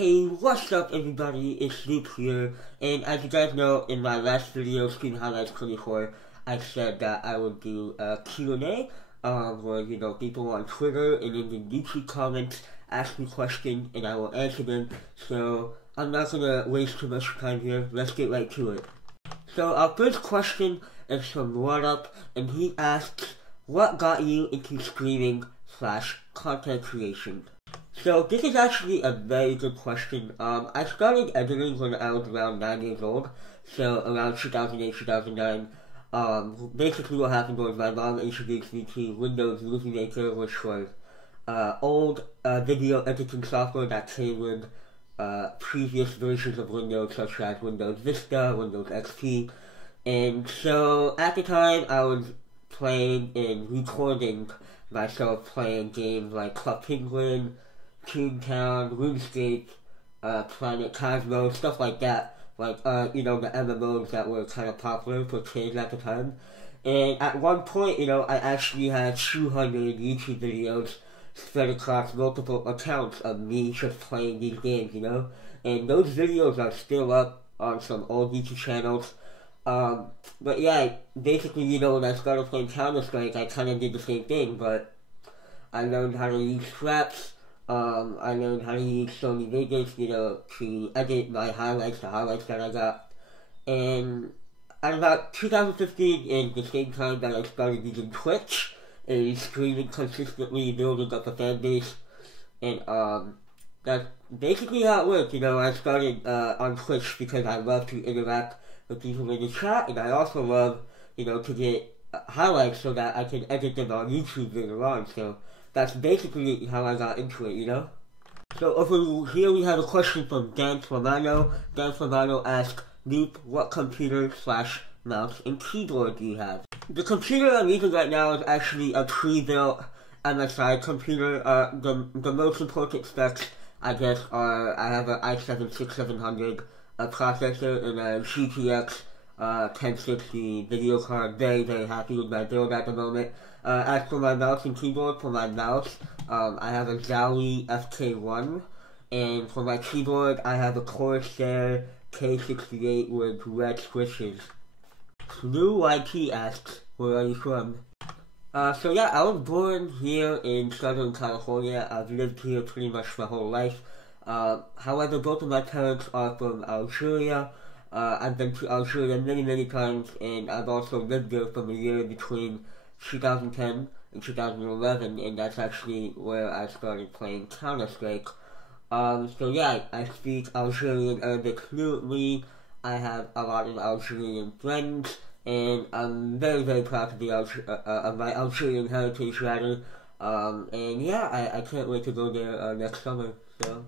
Hey, what's up everybody, it's Luke here, and as you guys know, in my last video, Screen Highlights 24, I said that I would do a Q&A, where, people on Twitter and in the YouTube comments ask me questions, and I will answer them, so I'm not gonna waste too much time here, let's get right to it. So our first question is from WhatUp, and he asks, what got you into streaming/content creation? So this is actually a very good question. I started editing when I was around 9 years old, so around 2008, 2009. Basically what happened was my mom introduced me to Windows Movie Maker, which was old video editing software that came with previous versions of Windows, such as Windows Vista, Windows XP. And so at the time I was playing and recording myself playing games like Club Penguin, Toontown, RuneScape, Planet Cosmos, stuff like that. Like, the MMOs that were kind of popular for kids at the time. And at one point, I actually had 200 YouTube videos spread across multiple accounts of me just playing these games, And those videos are still up on some old YouTube channels. But yeah, basically, when I started playing Counter-Strike, I kind of did the same thing, but I learned how to use scraps. I learned how to use Sony Vegas, to edit my highlights, the highlights that I got. And at about 2015 is the same time that I started using Twitch and streaming consistently, building up a fan base. And that's basically how it worked. I started on Twitch because I love to interact with people in the chat, and I also love, to get highlights so that I can edit them on YouTube later on. So that's basically how I got into it, So over here we have a question from Dan Flamano. Dan Flamano asks, Luke, what computer/mouse and keyboard do you have? The computer I'm using right now is actually a pre-built MSI computer. The most important specs, I guess, are I have an i7-6700 processor and a GTX 1060 video card. Very, very happy with my build at the moment. As for my mouse and keyboard, for my mouse, I have a Zowie FK1, and for my keyboard, I have a Corsair K68 with red switches. Lou YT asks, where are you from? So yeah, I was born here in Southern California. I've lived here pretty much my whole life. However, both of my parents are from Algeria. I've been to Algeria many, many times, and I've also lived there from a year between 2010 and 2011, and that's actually where I started playing Counter-Strike. So yeah, I speak Algerian Arabic fluently. I have a lot of Algerian friends, and I'm very, very proud to be of my Algerian heritage, rather. And yeah, I can't wait to go there next summer. So,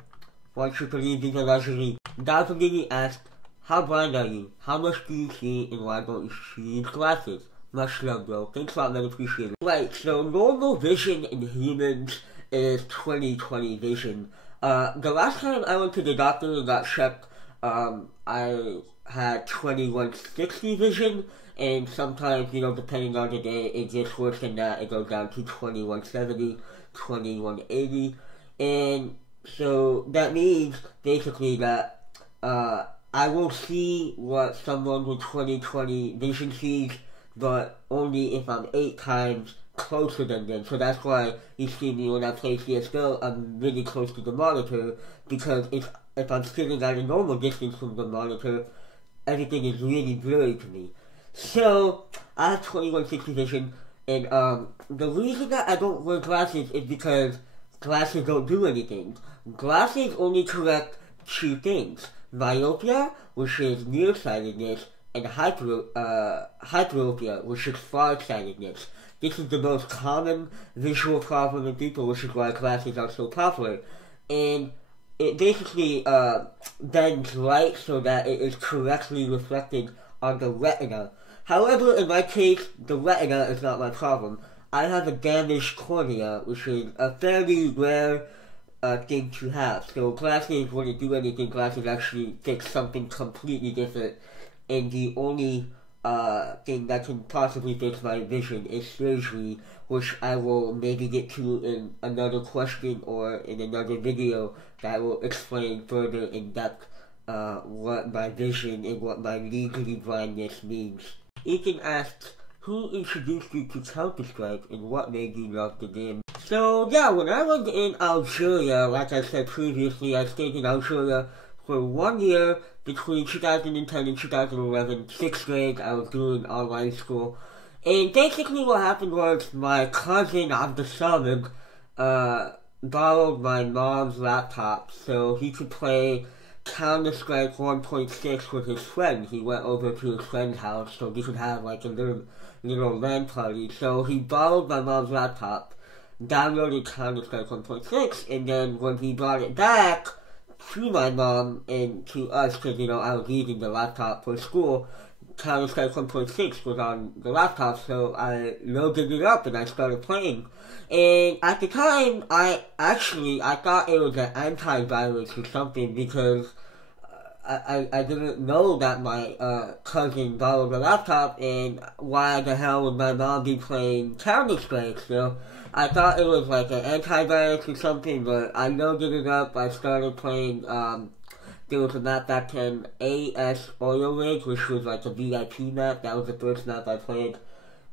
once you believe in Algeria. Davini asked, how blind are you? How much do you see, and why don't you use glasses? Much love, bro. Thanks a lot, man. Appreciate it. Right, so normal vision in humans is 20/20 vision. The last time I went to the doctor and got checked, I had 21/60 vision, and sometimes, depending on the day, it gets worse than that. It goes down to 21/70, 21/80, and so that means, basically, that, I will see what someone with 20/20 vision sees, but only if I'm 8 times closer than them. So that's why you see me when I play CSGO, I'm really close to the monitor, because if I'm sitting at a normal distance from the monitor, everything is really blurry to me. So, I have 21/60 vision, and the reason that I don't wear glasses is because glasses don't do anything. Glasses only correct 2 things: myopia, which is nearsightedness, and hyperopia, which is farsightedness. This is the most common visual problem in people, which is why glasses are so popular. And it basically bends light so that it is correctly reflected on the retina. However, in my case, the retina is not my problem. I have a damaged cornea, which is a fairly rare thing to have. So glasses wouldn't do anything. Glasses actually fix something completely different. And the only thing that can possibly fix my vision is surgery, which I will maybe get to in another question or in another video that will explain further in depth what my vision and what my legally blindness means. Ethan asks, who introduced you to Counter-Strike and what made you love the game? So yeah, when I was in Algeria, like I said previously, I stayed in Algeria for 1 year between 2010 and 2011, 6th grade. I was doing online school. And basically what happened was my cousin Abdussamid borrowed my mom's laptop so he could play Counter-Strike 1.6 with his friend. He went over to his friend's house so we could have like a little LAN party. So he borrowed my mom's laptop, downloaded Counter-Strike 1.6, and then when he brought it back to my mom and to us, because I was using the laptop for school, Counter-Strike 1.6 was on the laptop, so I loaded it up and I started playing. And at the time, I thought it was an antivirus or something, because I didn't know that my cousin borrowed the laptop, and why the hell would my mom be playing Counter-Strike? So I thought it was like an antivirus or something, but I loaded it up. I started playing. There was a map back then, AS Oil Rig, which was like a VIP map. That was the first map I played.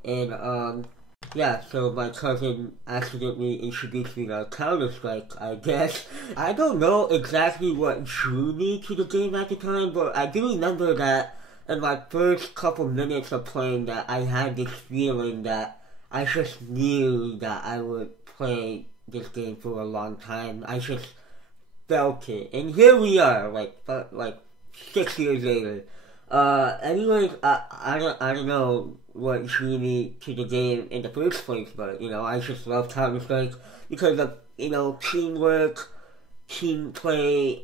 And yeah, so my cousin accidentally introduced me to Counter-Strike, I guess. I don't know exactly what drew me to the game at the time, but I do remember that in my first couple minutes of playing that I had this feeling that I just knew that I would play this game for a long time. I just felt it. And here we are, like 6 years later. Anyways, I don't know what drew me to the game in the first place, but, I just love Counter-Strike because of, teamwork, team play,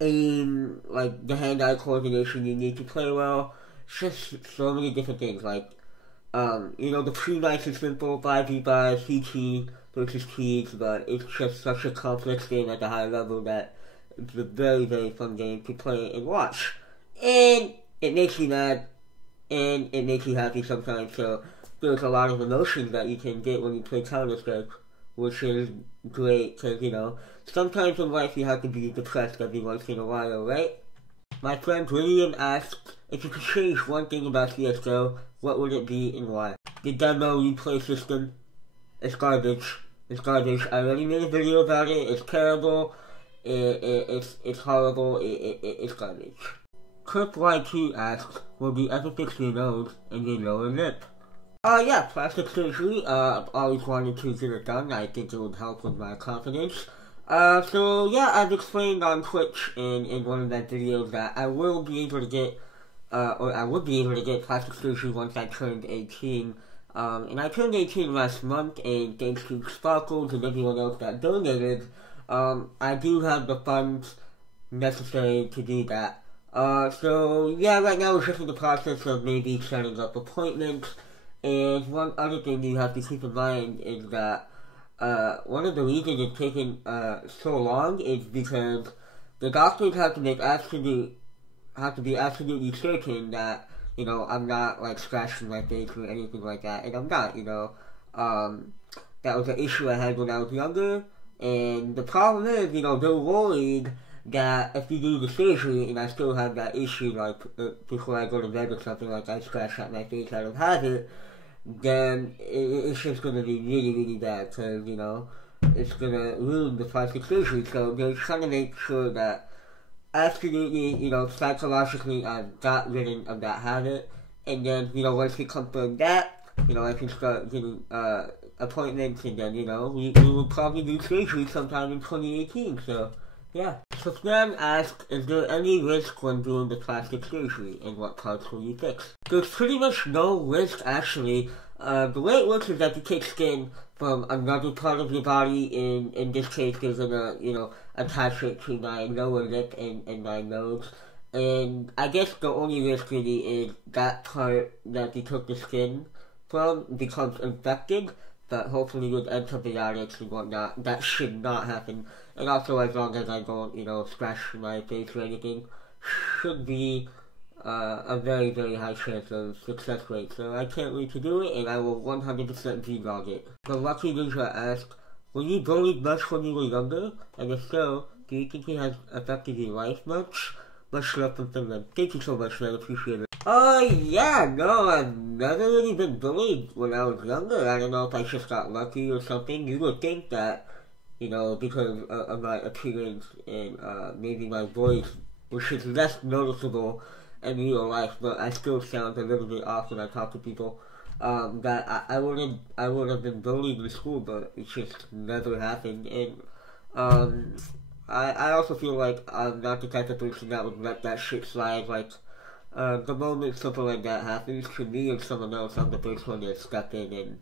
aim, like, the hand-eye coordination you need to play well. It's just so many different things, like, the pre-nice and simple 5v5, CT versus T's, but it's just such a complex game at the high level that it's a very, very fun game to play and watch. And it makes you mad, and it makes you happy sometimes, so there's a lot of emotions that you can get when you play Counter-Strike, which is great, because, sometimes in life you have to be depressed every once in a while, right? My friend William asked, if you could change one thing about CSGO, what would it be and why? The demo replay system, it's garbage. It's garbage. I already made a video about it. It's terrible. It's horrible. It's garbage. Clip Y2 asks, will you ever fix your nose and your lower lip? Yeah, plastic surgery. I've always wanted to get it done. I think it would help with my confidence. So yeah, I've explained on Twitch and in one of my videos that I will be able to get, or I would be able to get plastic surgery once I turned 18. And I turned 18 last month, and thanks to Sparkles and everyone else that donated, I do have the funds necessary to do that. So yeah, right now we're just in the process of maybe setting up appointments. And one other thing you have to keep in mind is that one of the reasons it's taken so long is because the doctors have to be absolutely certain that I'm not like scratching my face or anything like that, and I'm not. That was an issue I had when I was younger, and the problem is, they're worried that if you do the surgery and I still have that issue, like before I go to bed or something, like I scratch at my face, I don't have it, then it's just gonna be really, really bad, because, it's gonna ruin the plastic surgery. So they're trying to make sure that absolutely, psychologically I've got rid of that habit, and then, once we confirm that, I can start getting appointments, and then, we will probably do surgery sometime in 2018, so, yeah. So Stan asked, is there any risk when doing the plastic surgery, and what parts will you fix? There's pretty much no risk, actually. The way it works is that you take skin from another part of your body, in this case they're gonna, attach it to my lower lip and my nose. And I guess the only risk really is that part that you took the skin from becomes infected, but hopefully with antibiotics and whatnot, that should not happen. And also, as long as I don't, scratch my face or anything, should be a very, very high chance of success rate. So I can't wait to do it, and I will 100% vlog it. The Lucky Ninja asked, Were you bullied much when you were younger? And if so, do you think it has affected your life much? Much love from Finland. Thank you so much, man. Appreciate it. Yeah, no, I've never really been bullied when I was younger. I don't know if I just got lucky or something. You would think that, because of my appearance and maybe my voice, which is less noticeable in real life, but I still sound a little bit off when I talk to people. That I would have been bullied in school, but it just never happened. And I also feel like I'm not the type of person that would let that shit slide. Like, the moment something like that happens to me or someone else, I'm the first one to step in and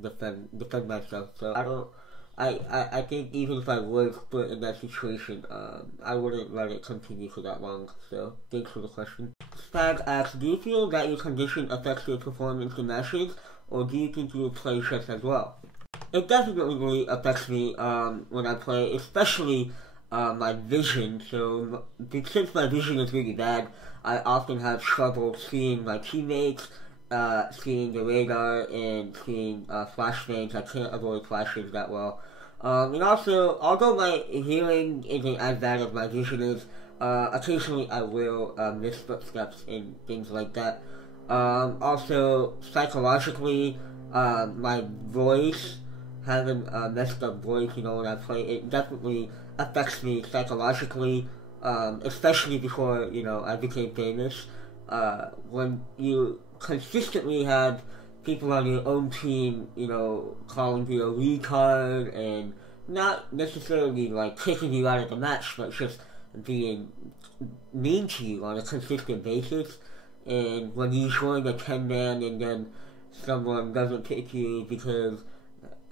defend myself. So I think even if I was put in that situation, I wouldn't let it continue for that long. So thanks for the question. Spag asks, do you feel that your condition affects your performance in matches, or do you think you will play chess as well? It definitely affects me when I play, especially my vision. So since my vision is really bad, I often have trouble seeing my teammates, seeing the radar, and seeing flashbangs. I can't avoid flashes that well. And also, although my hearing isn't as bad as my vision is, occasionally I will miss footsteps and things like that. Also, psychologically, my voice, having a messed up voice, when I play, it definitely affects me psychologically, especially before, I became famous. When you consistently have people on your own team, calling you a retard and not necessarily like kicking you out of the match, but just being mean to you on a consistent basis. And when you join a 10-man and then someone doesn't pick you because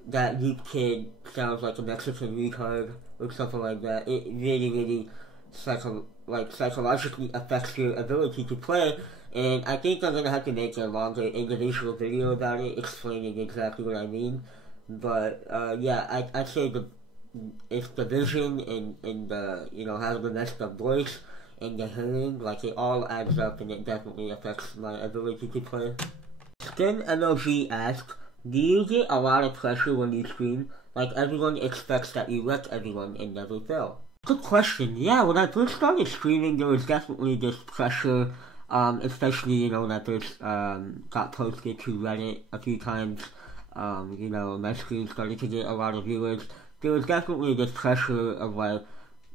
that youth kid sounds like a Mexican retard or something like that, it really, really psychologically affects your ability to play. And I think I'm gonna have to make a longer individual video about it, explaining exactly what I mean. But yeah, I'd say it's the vision and the having the messed up voice and the hearing, like it all adds up, and it definitely affects my ability to play. Skin MLG asks, do you get a lot of pressure when you stream? Like everyone expects that you wreck everyone and never fail. Good question. Yeah, when I first started streaming, there was definitely this pressure, especially, when I first got posted to Reddit a few times, my stream started to get a lot of viewers. There was definitely this pressure of like,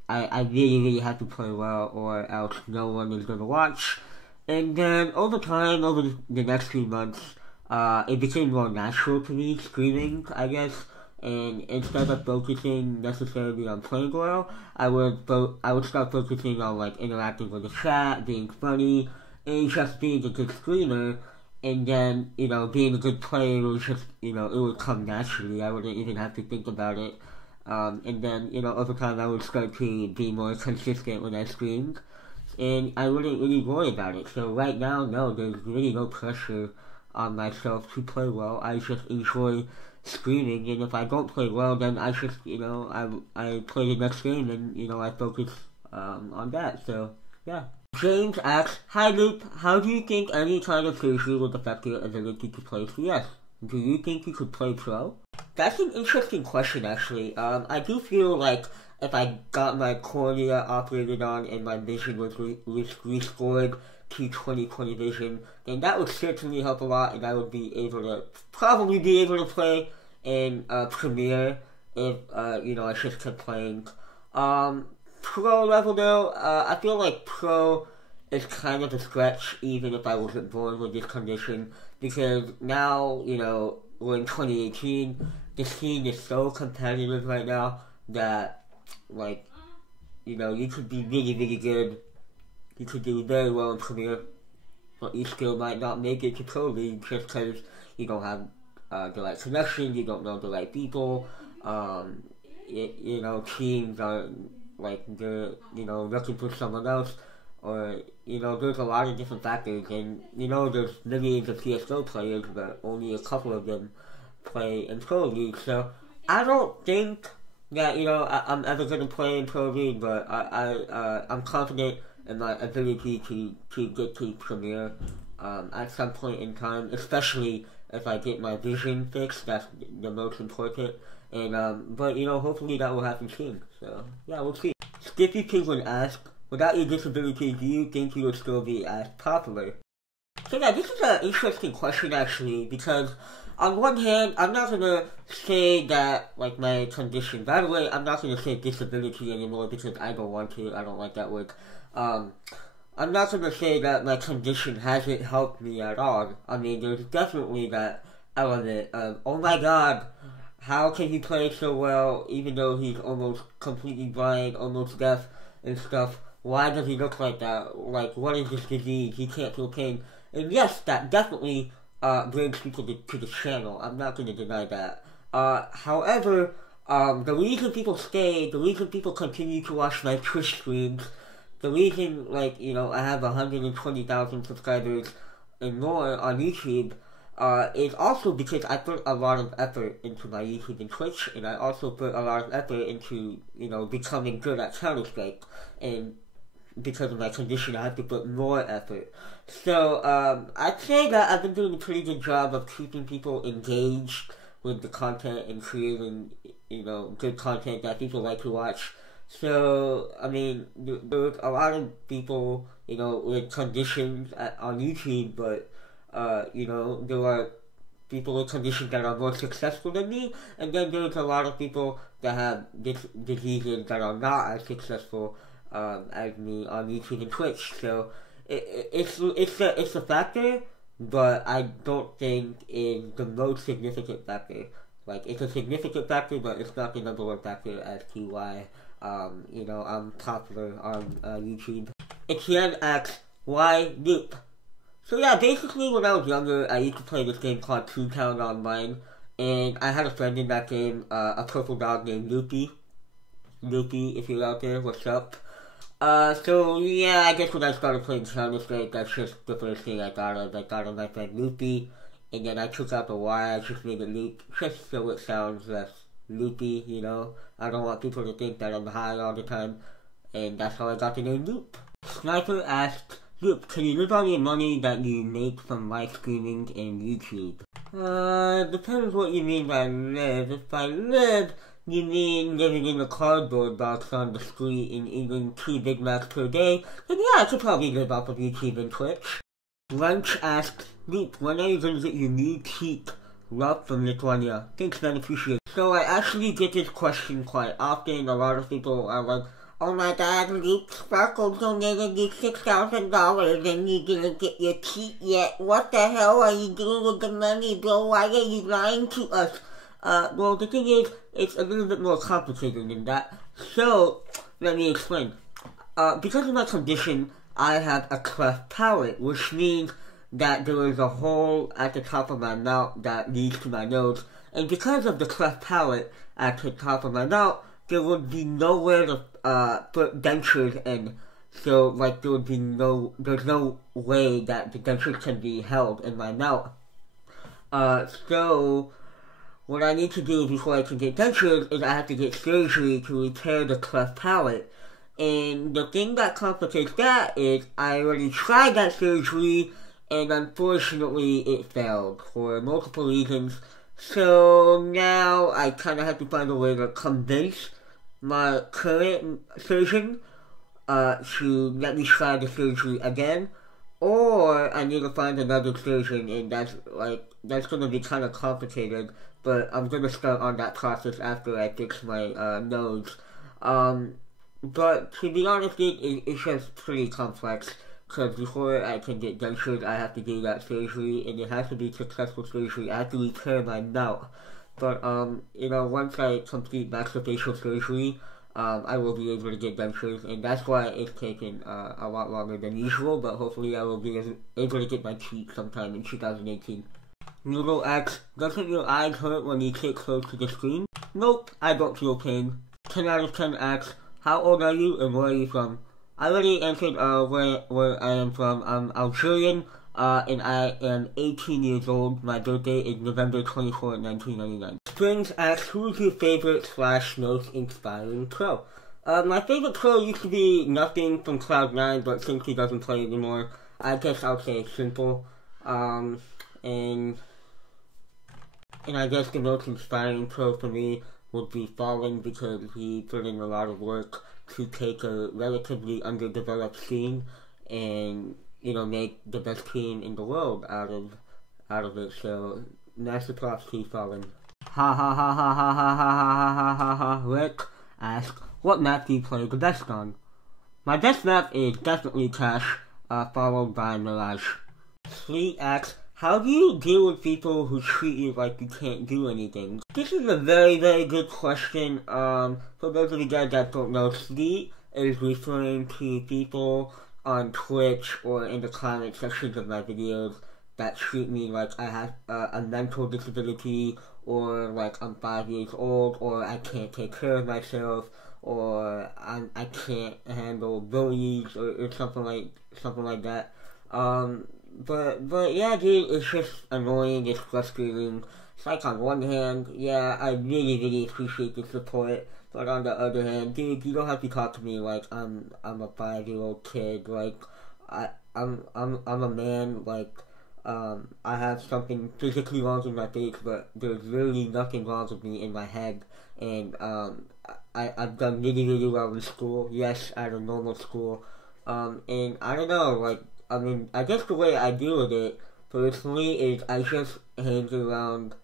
I really, really have to play well or else no one is going to watch. And then over time, over the next few months, it became more natural to me streaming, I guess. And instead of focusing necessarily on playing well, I would start focusing on like interacting with the chat, being funny, and just being a good streamer. And then, being a good player was just, it would come naturally. I wouldn't even have to think about it. And then, over time I would start to be more consistent when I streamed. And I wouldn't really worry about it. So right now, no, there's really no pressure on myself to play well. I just enjoy streaming, and if I don't play well, then I just, I play the next game, and, I focus on that. So, yeah. James asks, hi Luke, how do you think any kind of surgery would affect your ability to play CS? Do you think you could play pro? That's an interesting question, actually. I do feel like if I got my cornea operated on and my vision was restored to 20/20 vision, then that would certainly help a lot, and I would probably be able to play in Premiere if, I just kept playing. Pro level though, I feel like pro is kind of a stretch even if I wasn't born with this condition, because now, we're in 2018, the scene is so competitive right now that, like, you could be really, really good, you could do very well in Premiere, but you still might not make it to Pro League just because you don't have the right connection, you don't know the right people, teams are, like, they're, looking for someone else, or, there's a lot of different factors, and, there's millions of CSGO players, but only a couple of them play in Pro League, so I don't think that, I'm ever going to play in Pro League, but I'm confident in my ability to get to Premiere at some point in time, especially if I get my vision fixed. That's the most important. And but you know, hopefully that will happen soon. So yeah, we'll see. Skippy Penguin asked, without your disability, do you think you would still be as popular? So yeah, this is an interesting question actually, because on one hand, I'm not gonna say that like my condition. By the way, I'm not gonna say disability anymore because I don't want to. I don't like that word. I'm not gonna say that my condition hasn't helped me at all. I mean, there's definitely that element of, oh my god, how can he play so well even though he's almost completely blind, almost deaf and stuff? Why does he look like that? Like, what is this disease? He can't feel pain. And yes, that definitely brings people to the channel. I'm not going to deny that. However, the reason people stay, the reason people continue to watch my Twitch streams, the reason, like, you know, I have 120,000 subscribers and more on YouTube, is also because I put a lot of effort into my YouTube and Twitch, and I also put a lot of effort into, you know, becoming good at Counter-Strike, and because of my condition, I have to put more effort. So, I'd say that I've been doing a pretty good job of keeping people engaged with the content and creating, you know, good content that people like to watch. So, I mean, there's a lot of people, you know, with conditions on YouTube, but, you know, there are people with conditions that are more successful than me, and then there's a lot of people that have diseases that are not as successful as me on YouTube and Twitch. So it's a factor, but I don't think it's the most significant factor. Like, it's a significant factor, but it's not the number one factor as to why you know, I'm popular on YouTube. Etienne asks, why Loop? So yeah, basically when I was younger, I used to play this game called Toontown Online, and I had a friend in that game, a purple dog named Loopy. Loopy, if you're out there, what's up? So yeah, I guess when I started playing Counter-Strike, that's just the first thing I thought of. I thought of my friend Loopy, and then I took out the Y, I just made it Loop, just so it sounds less loopy, you know? I don't want people to think that I'm high all the time, and that's how I got the name Loop. Sniper asked, Loop, can you live on your money that you make from live streaming and YouTube? Depends what you mean by live. If by live, you mean living in a cardboard box on the street and eating 2 Big Macs per day, then yeah, I could probably live off of YouTube and Twitch. Lunch asks, Loop, when are you going to get your new teeth? Love from Lithuania. Thanks, man, appreciate it. So I actually get this question quite often. A lot of people are like, oh my god, Luke Sparkle donated you $6,000 and you didn't get your teeth yet. What the hell are you doing with the money, bro? Why are you lying to us? Well, the thing is, it's a little bit more complicated than that. So, let me explain. Because of my condition, I have a cleft palate, which means that there is a hole at the top of my mouth that leads to my nose. And because of the cleft palate at the top of my mouth, there would be nowhere to put dentures in. So, like, there's no way that the dentures can be held in my mouth. So, what I need to do before I can get dentures is I have to get surgery to repair the cleft palate. And the thing that complicates that is I already tried that surgery, and unfortunately it failed for multiple reasons. So now I kind of have to find a way to convince my current surgeon to let me try the surgery again, or I need to find another surgeon, and that's going to be kind of complicated, but I'm going to start on that process after I fix my nose. But to be honest, it's just pretty complex, because before I can get dentures, I have to do that surgery, and it has to be successful surgery. I have to repair my mouth. But, you know, once I complete maxillofacial surgery, I will be able to get dentures, and that's why it's taken a lot longer than usual, but hopefully I will be able to get my teeth sometime in 2018. Noodle asks, doesn't your eyes hurt when you sit close to the screen? Nope, I don't feel pain. 10 out of 10 asks, how old are you and where are you from? I already answered where I am from. I'm Algerian, and I am 18 years old. My birthday is November 24, 1999. Springs asks, who is your favorite / most inspiring pro? My favorite pro used to be Nothing from Cloud9, but since he doesn't play anymore, I guess I'll say Simple. And I guess the most inspiring pro for me would be falling because he put in a lot of work to take a relatively underdeveloped scene and, you know, make the best team in the world out of it. So massive props to Fallen. Ha ha ha ha ha ha ha ha ha ha ha. Rick asks, what map do you play the best on? My best map is definitely Cash, followed by Mirage. Fleet asks, how do you deal with people who treat you like you can't do anything? This is a very, very good question. For those of you guys that don't know, Fleet is referring to people on Twitch or in the comment sections of my videos that treat me like I have a mental disability, or like I'm 5 years old, or I can't take care of myself, or I can't handle bullies, or something like that. But yeah, dude, it's just annoying, it's frustrating. It's like, on one hand, yeah, I really appreciate the support, but on the other hand, dude, you don't have to talk to me like I'm a 5-year-old kid. Like, I'm a man. Like, I have something physically wrong with my face, but there's really nothing wrong with me in my head. And I've done really well in school. Yes, at a normal school. And I don't know, like, I mean, I guess the way I deal with it personally is I just hang around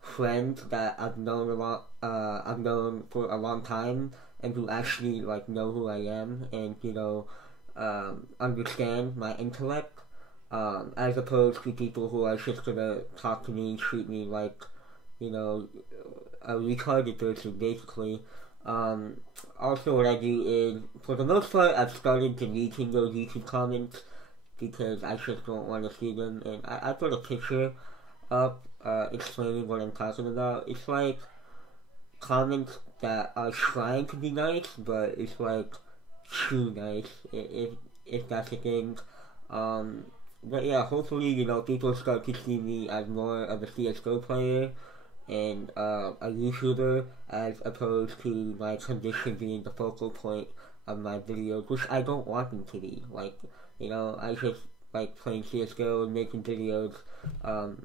friends that I've known for a long time, and who actually like know who I am, and, you know, understand my intellect, as opposed to people who are just gonna talk to me and treat me like, you know, a retarded person, basically. Also what I do is, for the most part, I've started deleting those YouTube comments because I just don't want to see them, and I put a picture up explaining what I'm talking about. It's like comments that are trying to be nice, but it's like too nice, if that's a thing. But yeah, hopefully, you know, people start to see me as more of a CSGO player and a YouTuber, as opposed to my condition being the focal point of my videos, which I don't want them to be. Like, you know, I just like playing CSGO and making videos.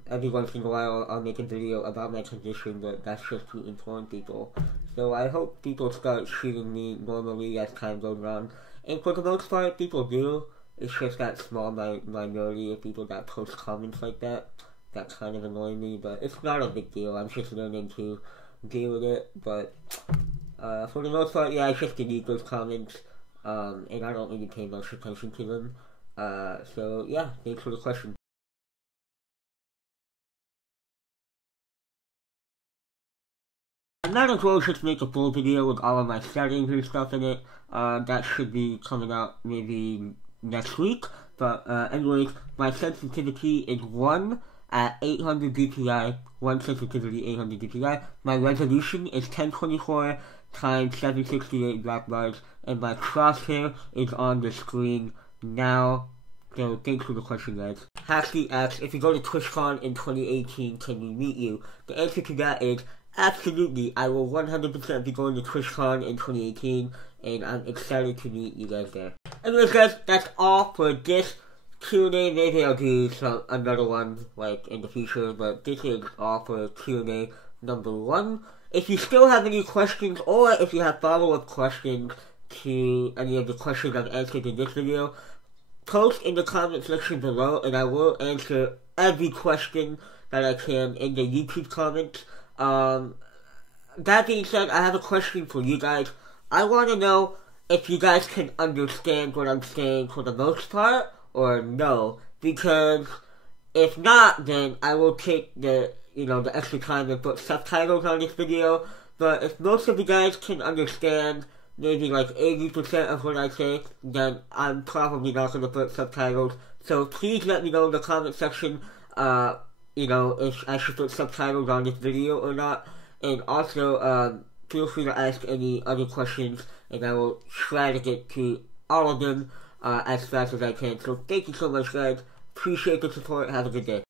Every once in a while I'll make a video about my condition, but that's just to inform people. So I hope people start treating me normally as time goes on. And for the most part, people do. It's just that small minority of people that post comments like that kind of annoy me, but it's not a big deal. I'm just learning to deal with it. But for the most part, yeah, I just delete those comments, and I don't really pay much attention to them. So yeah, thanks for the question. I might as well just make a full video with all of my settings and stuff in it. That should be coming out maybe next week. But anyways, my sensitivity is 1 at 800 dpi, 1 sensitivity 800 dpi. My resolution is 1024 times 768 black bars, and my crosshair is on the screen now. So thanks for the question, guys. Hacky asks, if you go to TwitchCon in 2018, can we meet you? The answer to that is absolutely. I will 100% be going to TwitchCon in 2018, and I'm excited to meet you guys there. Anyways, guys, that's all for this Q&A. Maybe I'll do another one like in the future, but this is all for Q&A number 1. If you still have any questions, or if you have follow-up questions to any of the questions I've answered in this video, post in the comment section below, and I will answer every question that I can in the YouTube comments. That being said, I have a question for you guys. I want to know if you guys can understand what I'm saying for the most part, or no, because if not, then I will take the extra time and put subtitles on this video. But if most of you guys can understand maybe like 80% of what I say, then I'm probably not going to put subtitles. So please let me know in the comment section, if I should put subtitles on this video or not. And also, feel free to ask any other questions, and I will try to get to all of them as fast as I can. So thank you so much, guys. Appreciate the support. Have a good day.